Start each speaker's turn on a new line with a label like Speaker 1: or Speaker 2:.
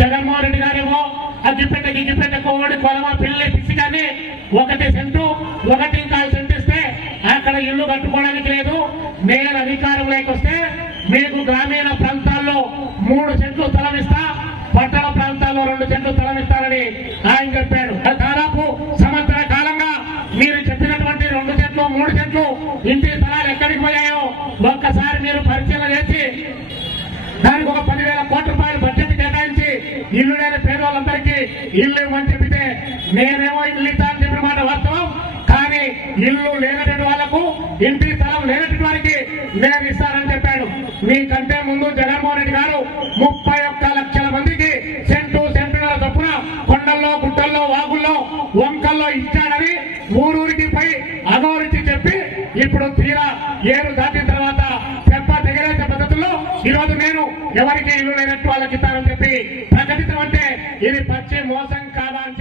Speaker 1: జగన్మోహన్ రెడ్డి గారేమో అగ్గిపెట్ట గిగ్గిపెట్ట కోడి కొలమ పిల్లి పిచ్చి కానీ ఒకటి సెంటు ఒకటి కాలు సెంటు ఇస్తే అక్కడ ఇల్లు కట్టుకోవడానికి లేదు. నేను అధికారంలోకి వస్తే మీకు గ్రామీణ ప్రాంతాల్లో మూడు సెంట్లు స్థలం ఇస్తా పట్టణ ప్రాంతాల్లో రెండు సెంట్లు స్థలం ఇస్తారని ఆయన చెప్పారు. దాదాపు సంవత్సర కాలంగా మీరు చెప్పినటువంటి రెండు సెంట్లు మూడు సెంట్లు ఇంటి స్థలాలు ఎక్కడికి పోయాయో ఒక్కసారి మీరు ఇల్లు లేని పేదవాళ్ళందరికీ ఇల్లు ఇవ్వని చెప్పితే నేనేమో ఇల్లు ఇస్తానని చెప్పిన మాట వాస్తవం. కానీ ఇల్లు లేనటువంటి వాళ్ళకు ఇంటి స్థలం లేనటువంటి వారికి నేను ఇస్తానని చెప్పాడు. మీకంటే ముందు జగన్మోహన్ రెడ్డి గారు ముప్పై ఒక్క లక్షల మందికి సెంటు సెంటున్నర చొప్పున కొండల్లో గుట్టల్లో వాగుల్లో వంకల్లో ఇచ్చాడని ఊరూరికి పోయి అగౌరించి చెప్పి ఇప్పుడు తీరా ఏడు దాటిన తర్వాత చెప్ప తెగలేసే పద్ధతుల్లో ఈరోజు నేను ఎవరికి ఇల్లు లేనట్టు వాళ్ళకి ఇస్తానని చెప్పి ప్రకటించడం ఇది పచ్చి మోసం కాదా అని